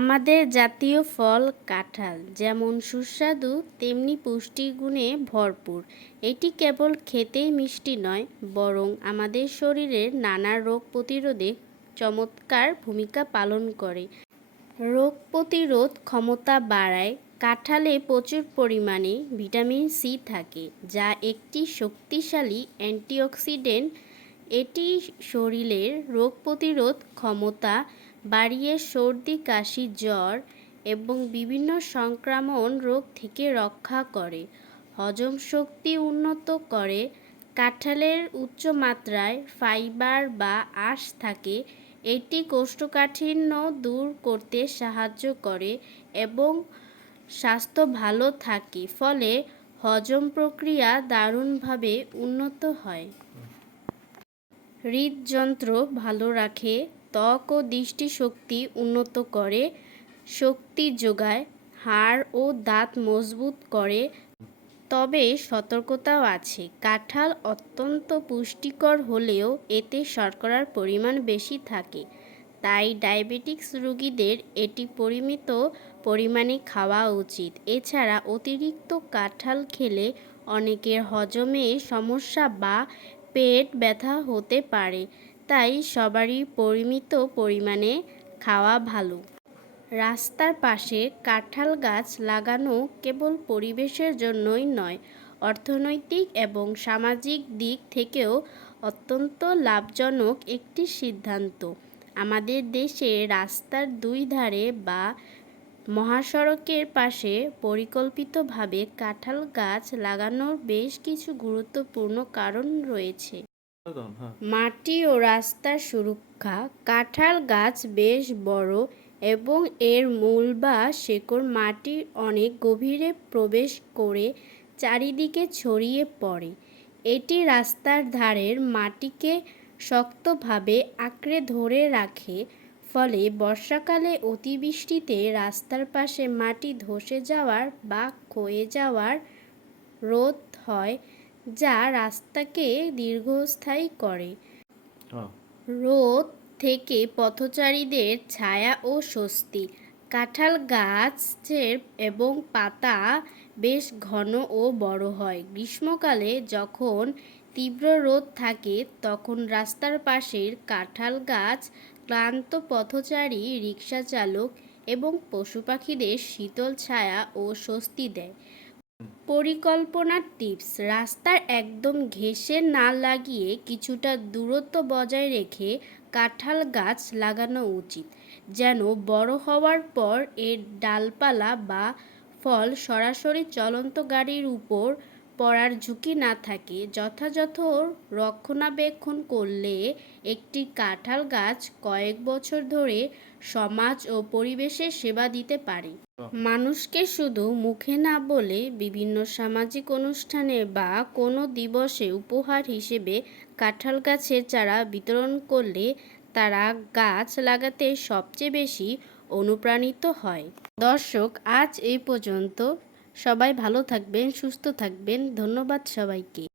আমাদের জাতীয় ফল কাঁঠাল যেমন সুস্বাদু তেমনি পুষ্টিগুণে ভরপুর। এটি কেবল খেতেই মিষ্টি নয়, বরং আমাদের শরীরের নানা রোগ প্রতিরোধে চমৎকার ভূমিকা পালন করে। রোগ প্রতিরোধ ক্ষমতা বাড়ায়। কাঁঠালে প্রচুর পরিমাণে ভিটামিন সি থাকে, যা একটি শক্তিশালী অ্যান্টিঅক্সিডেন্ট। এটি শরীরের রোগ প্রতিরোধ ক্ষমতা বাড়িয়ে সর্দি, কাশি, জ্বর এবং বিভিন্ন সংক্রামক রোগ থেকে রক্ষা করে। হজম শক্তি উন্নত করে। কাঁঠালের উচ্চ মাত্রায় ফাইবার বা আঁশ থাকে। এটি কোষ্ঠকাঠিন্য দূর করতে সাহায্য করে এবং স্বাস্থ্য ভালো থাকে, ফলে হজম প্রক্রিয়া দারুণভাবে উন্নত হয়। হৃদযন্ত্র ভালো রাখে। ত্বক ও দৃষ্টিশক্তি উন্নত করে। শক্তি যোগায়। হাড় ও দাঁত মজবুত করে। তবে সতর্কতাও আছে। কাঁঠাল অত্যন্ত পুষ্টিকর হলেও এতে শর্করার পরিমাণ বেশি থাকে, তাই ডায়াবেটিস রোগীদের এটি পরিমিত পরিমাণে খাওয়া উচিত। এছাড়া অতিরিক্ত কাঁঠাল খেলে অনেকের হজমে সমস্যা বা পেট ব্যথা হতে পারে, তাই সবারই পরিমিত পরিমাণে খাওয়া ভালো। রাস্তার পাশে কাঁঠাল গাছ লাগানো কেবল পরিবেশের জন্যই নয়, অর্থনৈতিক এবং সামাজিক দিক থেকেও অত্যন্ত লাভজনক একটি সিদ্ধান্ত। আমাদের দেশে রাস্তার দুই ধারে বা মহাসড়কের পাশে পরিকল্পিতভাবে কাঁঠাল গাছ লাগানোর বেশ কিছু গুরুত্বপূর্ণ কারণ রয়েছে। মাটি ও রাস্তার সুরক্ষা। কাঁঠাল গাছ বেশ বড় এবং এর মূল বা শেকড় মাটির অনেক গভীরে প্রবেশ করে চারিদিকে ছড়িয়ে পড়ে। এটি রাস্তার ধারের মাটিকে শক্তভাবে আঁকড়ে ধরে রাখে, ফলে বর্ষাকালে অতিবৃষ্টিতে রাস্তার পাশে মাটি ধসে যাওয়ার বা ক্ষয়ে যাওয়ার রোধ হয়, যা রাস্তাকে দীর্ঘস্থায়ী করে। রোদ থেকে পথচারীদের ছায়া ও স্বস্তি। কাঁঠাল গাছের এবং পাতা বেশ ঘন ও বড় হয়। গ্রীষ্মকালে যখন তীব্র রোদ থাকে, তখন রাস্তার পাশের কাঁঠাল গাছ ক্লান্ত পথচারী, রিক্সা চালক এবং পশু পাখিদের শীতল ছায়া ও স্বস্তি দেয়। পরিকল্পনার টিপস। রাস্তার একদম ঘেঁষে না লাগিয়ে কিছুটা দূরত্ব বজায় রেখে কাঁঠাল গাছ লাগানো উচিত, যেন বড় হওয়ার পর এর ডালপালা বা ফল সরাসরি চলন্ত গাড়ির উপর পড়ার ঝুঁকি না থাকে। যথাযথ রক্ষণাবেক্ষণ করলে একটি কাঁঠাল গাছ কয়েক বছর ধরে সমাজ ও পরিবেশের সেবা দিতে পারে। মানুষকে শুধু মুখে না বলে বিভিন্ন সামাজিক অনুষ্ঠানে বা কোনো দিবসে উপহার হিসেবে কাঁঠাল গাছের চারা বিতরণ করলে তারা গাছ লাগাতে সবচেয়ে বেশি অনুপ্রাণিত হয়। দর্শক, আজ এই পর্যন্ত। সবাই ভালো থাকবেন, সুস্থ থাকবেন। ধন্যবাদ সবাইকে।